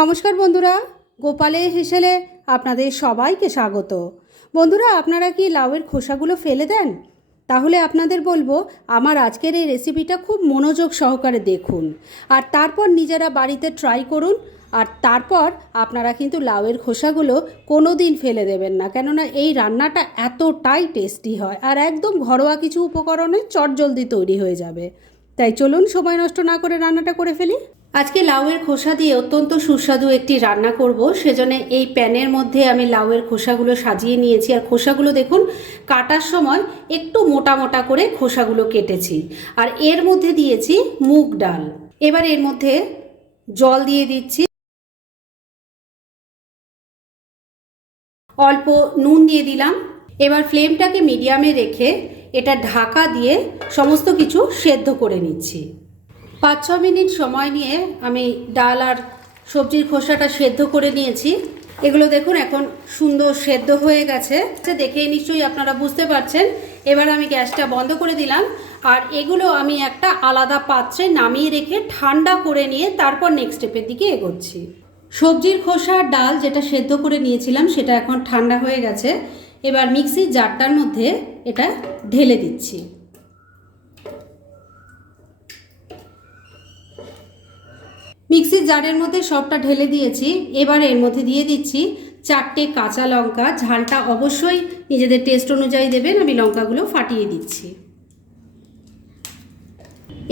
নমস্কার বন্ধুরা গোপালের হেসেলে আপনাদের সবাইকে স্বাগত। বন্ধুরা, আপনারা কি লাউয়ের খোসাগুলো ফেলে দেন? তাহলে আপনাদের বলব, আমার আজকের এই রেসিপিটা খুব মনোযোগ সহকারে দেখুন। আর তারপর নিজেরা বাড়িতে ট্রাই করুন, আর তারপর আপনারা কিন্তু লাউয়ের খোসাগুলো কোনো দিন ফেলে দেবেন না। কেননা এই রান্নাটা এতটাই টেস্টি হয়, আর একদম ঘরোয়া কিছু উপকরণে চটজলদি তৈরি হয়ে যাবে। তাই চলুন, সময় নষ্ট না করে রান্নাটা করে ফেলি। আজকে লাউয়ের খোসা দিয়ে অত্যন্ত সুস্বাদু একটি রান্না করব। সেজন্য এই প্যানের মধ্যে আমি লাউয়ের খোসাগুলো সাজিয়ে নিয়েছি। আর খোসাগুলো দেখুন, কাটার সময় একটু মোটা মোটা করে খোসাগুলো কেটেছি। আর এর মধ্যে দিয়েছি মুগ ডাল। এবার এর মধ্যে জল দিয়ে দিচ্ছি। অল্প নুন দিয়ে দিলাম। এবার ফ্লেমটাকে মিডিয়ামে রেখে এটা ঢাকা দিয়ে সমস্ত কিছু সেদ্ধ করে নিচ্ছি। পাঁচ ছ মিনিট সময় নিয়ে আমি ডাল আর সবজির খোসাটা সেদ্ধ করে নিয়েছি। এগুলো দেখুন এখন সুন্দর সেদ্ধ হয়ে গেছে। আচ্ছা, দেখে নিশ্চয়ই আপনারা বুঝতে পারছেন। এবার আমি গ্যাসটা বন্ধ করে দিলাম আর এগুলো আমি একটা আলাদা পাত্রে নামিয়ে রেখে ঠান্ডা করে নিয়ে তারপর নেক্সট স্টেপের দিকে এগোচ্ছি। সবজির খোসা ডাল যেটা সেদ্ধ করে নিয়েছিলাম সেটা এখন ঠান্ডা হয়ে গেছে। এবার মিক্সির জারটার মধ্যে এটা ঢেলে দিচ্ছি। মিক্সির জারের মধ্যে সবটা ঢেলে দিয়েছি। এবার এর মধ্যে দিয়ে দিচ্ছি চারটে কাঁচা লঙ্কা। ঝালটা অবশ্যই নিজেদের টেস্ট অনুযায়ী দেবেন। আমি লঙ্কাগুলো ফাটিয়ে দিচ্ছি।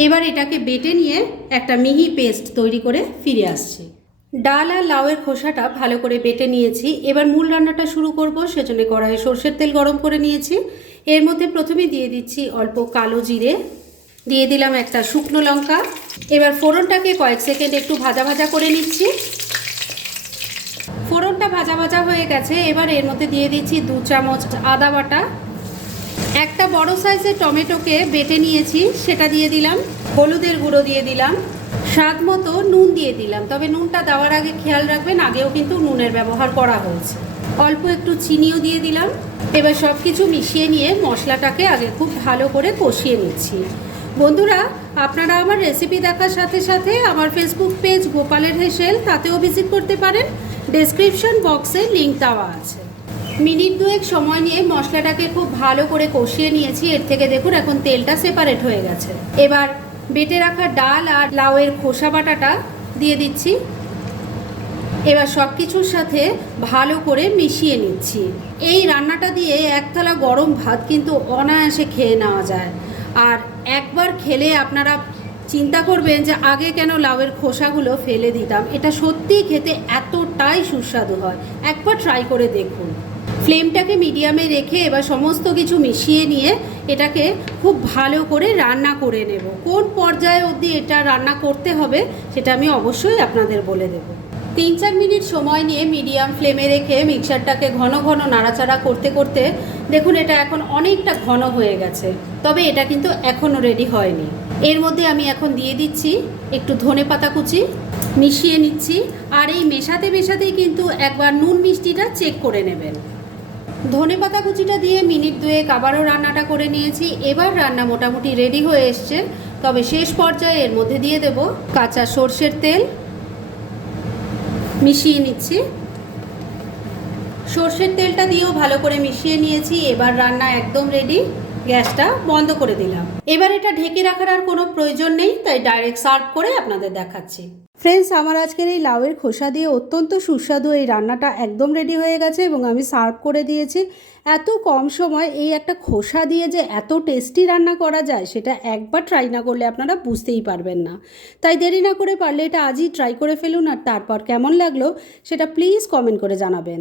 এবার এটাকে বেটে নিয়ে একটা মিহি পেস্ট তৈরি করে ফিরে আসছি। ডাল আর লাউয়ের খোসাটা ভালো করে বেটে নিয়েছি। এবার মূল রান্নাটা শুরু করব। সেজন্য কড়াইয়ে সর্ষের তেল গরম করে নিয়েছি। এর মধ্যে প্রথমে দিয়ে দিচ্ছি অল্প কালো জিরে। দিয়ে দিলাম একটা শুকনো লঙ্কা। এবার ফোড়নটাকে কয়েক সেকেন্ড একটু ভাজা ভাজা করে নিচ্ছি। ফোড়নটা ভাজা ভাজা হয়ে গেছে, এবার এর মধ্যে দিয়ে দিচ্ছি দু চামচ আদা বাটা। একটা বড় সাইজের টমেটোকে বেটে নিয়েছি, সেটা দিয়ে দিলাম, হলুদের গুঁড়ো দিয়ে দিলাম, স্বাদ মতো নুন দিয়ে দিলাম। তবে নুনটা দেওয়ার আগে খেয়াল রাখবেন, আগেও কিন্তু নুনের ব্যবহার করা হয়েছে। অল্প একটু চিনিও দিয়ে দিলাম। এবার সব কিছু মিশিয়ে নিয়ে মশলাটাকে আগে খুব ভালো করে কষিয়ে নিচ্ছি। বন্ধুরা, আপনারা আমার রেসিপি দেখার সাথে সাথে আমার ফেসবুক পেজ গোপালের হেসেল, তাতেও ভিজিট করতে পারেন। ডেসক্রিপশন বক্সে লিঙ্ক দেওয়া আছে। মিনিট দুয়েক সময় নিয়ে মশলাটাকে খুব ভালো করে কষিয়ে নিয়েছি। এর থেকে দেখুন, এখন তেলটা সেপারেট হয়ে গেছে। এবার বেটে রাখা ডাল আর লাউয়ের খোসা বাটাটা দিয়ে দিচ্ছি। এবার সব কিছুর সাথে ভালো করে মিশিয়ে নিচ্ছি। এই রান্নাটা দিয়ে এক থালা গরম ভাত কিন্তু অনায়াসে খেয়ে নেওয়া যায়। আর একবার খেলে আপনারা চিন্তা করবেন যে আগে কেন লাউয়ের খোসাগুলো ফেলে দিতাম। এটা সত্যিই খেতে এতটাই সুস্বাদু হয়। একবার ট্রাই করে দেখুন। ফ্লেমটাকে মিডিয়ামে রেখে এবার সমস্ত কিছু মিশিয়ে নিয়ে এটাকে খুব ভালো করে রান্না করে নেব। কোন পর্যায়ে অবধি এটা রান্না করতে হবে সেটা আমি অবশ্যই আপনাদের বলে দেবো। তিন চার মিনিট সময় নিয়ে মিডিয়াম ফ্লেমে রেখে মিক্সারটাকে ঘন ঘন নাড়াচাড়া করতে করতে দেখুন এটা এখন অনেকটা ঘন হয়ে গেছে। তবে এটা কিন্তু এখনও রেডি হয়নি। এর মধ্যে আমি এখন দিয়ে দিচ্ছি একটু ধনে পাতা কুচি, মিশিয়ে নিচ্ছি আর এই মেশাতে মেশাতেই কিন্তু একবার নুন মিষ্টিটা চেক করে নেবেন। ধনে পাতা কুচিটা দিয়ে মিনিট দুয়েক আবারও রান্নাটা করে নিয়েছি। এবার রান্না মোটামুটি রেডি হয়ে এসছে। তবে শেষ পর্যায়ে এর মধ্যে দিয়ে দেব কাঁচা সর্ষের তেল মিশিয়ে নিচ্ছি। সর্ষের তেলটা দিয়েও ভালো করে মিশিয়ে নিয়েছি। এবার রান্না একদম রেডি গ্যাসটা বন্ধ করে দিলাম। এবার এটা ঢেকে রাখার আর কোনো প্রয়োজন নেই, তাই ডাইরেক্ট সার্ভ করে আপনাদের দেখাচ্ছি। ফ্রেন্ডস আমার আজকের এই লাউয়ের খোসা দিয়ে অত্যন্ত সুস্বাদু এই রান্নাটা একদম রেডি হয়ে গেছে এবং আমি সার্ভ করে দিয়েছি। এত কম সময় এই একটা খোসা দিয়ে যে এত টেস্টি রান্না করা যায়, সেটা একবার ট্রাই না করলে আপনারা বুঝতেই পারবেন না। তাই দেরি না করে পারলে এটা আজই ট্রাই করে ফেলুন আর তারপর কেমন লাগল সেটা প্লিজ কমেন্ট করে জানাবেন।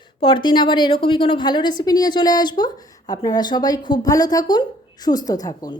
পরদিন আবার এরকমই কোনো ভালো রেসিপি নিয়ে চলে আসব। আপনারা সবাই খুব ভালো থাকুন, সুস্থ থাকুন।